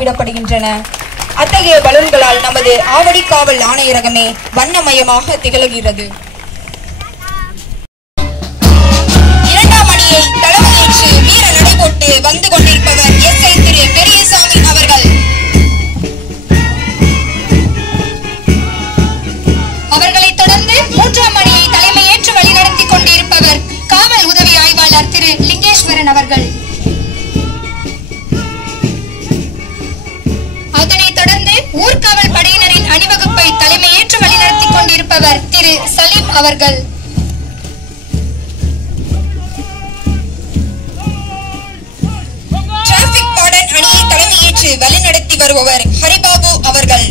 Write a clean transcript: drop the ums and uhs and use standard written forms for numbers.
விடப்படுகின்றன. அத்தகைய பலூன்களால் நமது ஆவடி காவல் ஆணையரகமே வண்ணமயமாக திகழ்கிறது. இரண்டாம் அணியை தலைமையேற்று வீர நடைபோட்டு வந்து கொண்டிருப்பவர் எஸ்ஐ திரு பெரியசாமி அவர்கள். அவர்களை தொடர்ந்து மூன்றாம் அணியை தலைமையேற்று வழிநடத்தி கொண்டிருப்பவர் காவல் உதவி ஆய்வாளர் திரு லிங்கேஸ்வரன் அவர்கள். அதனைத் தொடர்ந்து ஊர்காவல் படையினரின் அணிவகுப்பை தலைமையேற்று வழிநடத்தி கொண்டிருப்பவர் திரு சலீம் அவர்கள். டிராபிக் வார்டன் அணியை தலைமையேற்று வழிநடத்தி வருபவர் ஹரிபாபு அவர்கள்.